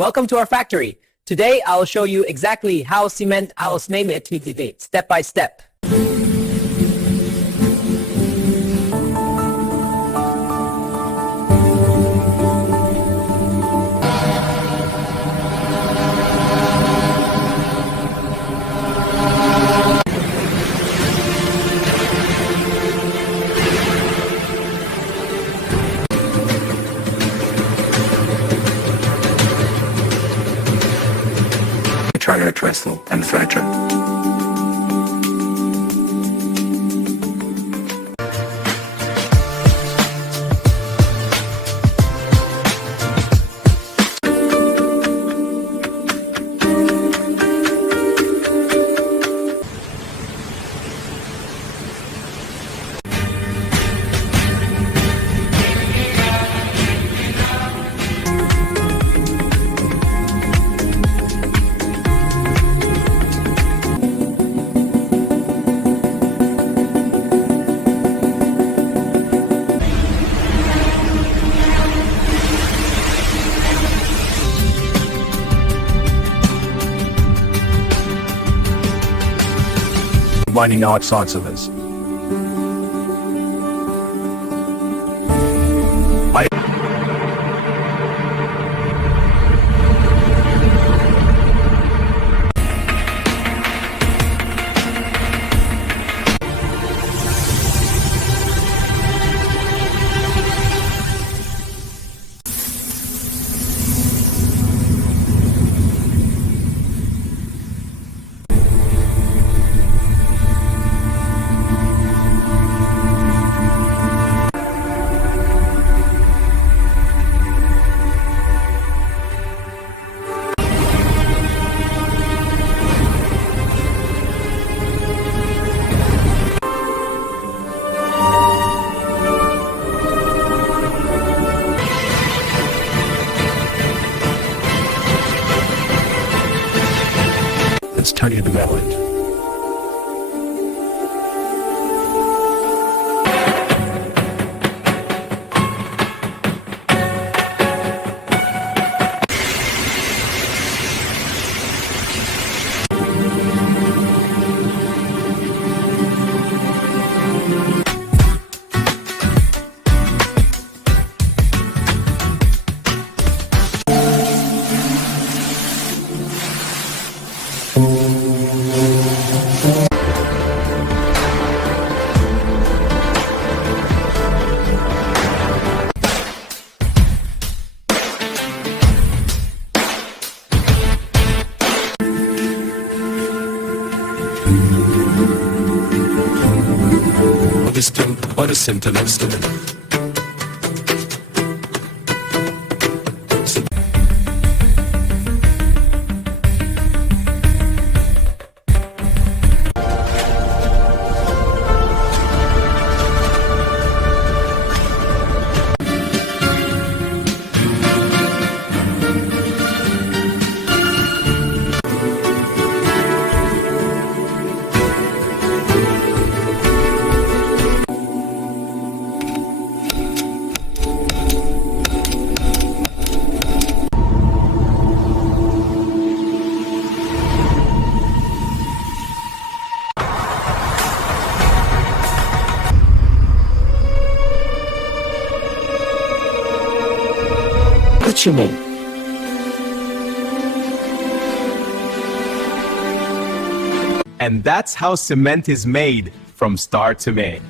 Welcome to our factory. Today I'll show you exactly how cement house made it step by step. Charter trestle and fracture. Finding outside of this. It's tiny development. What a symptom of stupid. What you mean? And that's how cement is made from start to finish.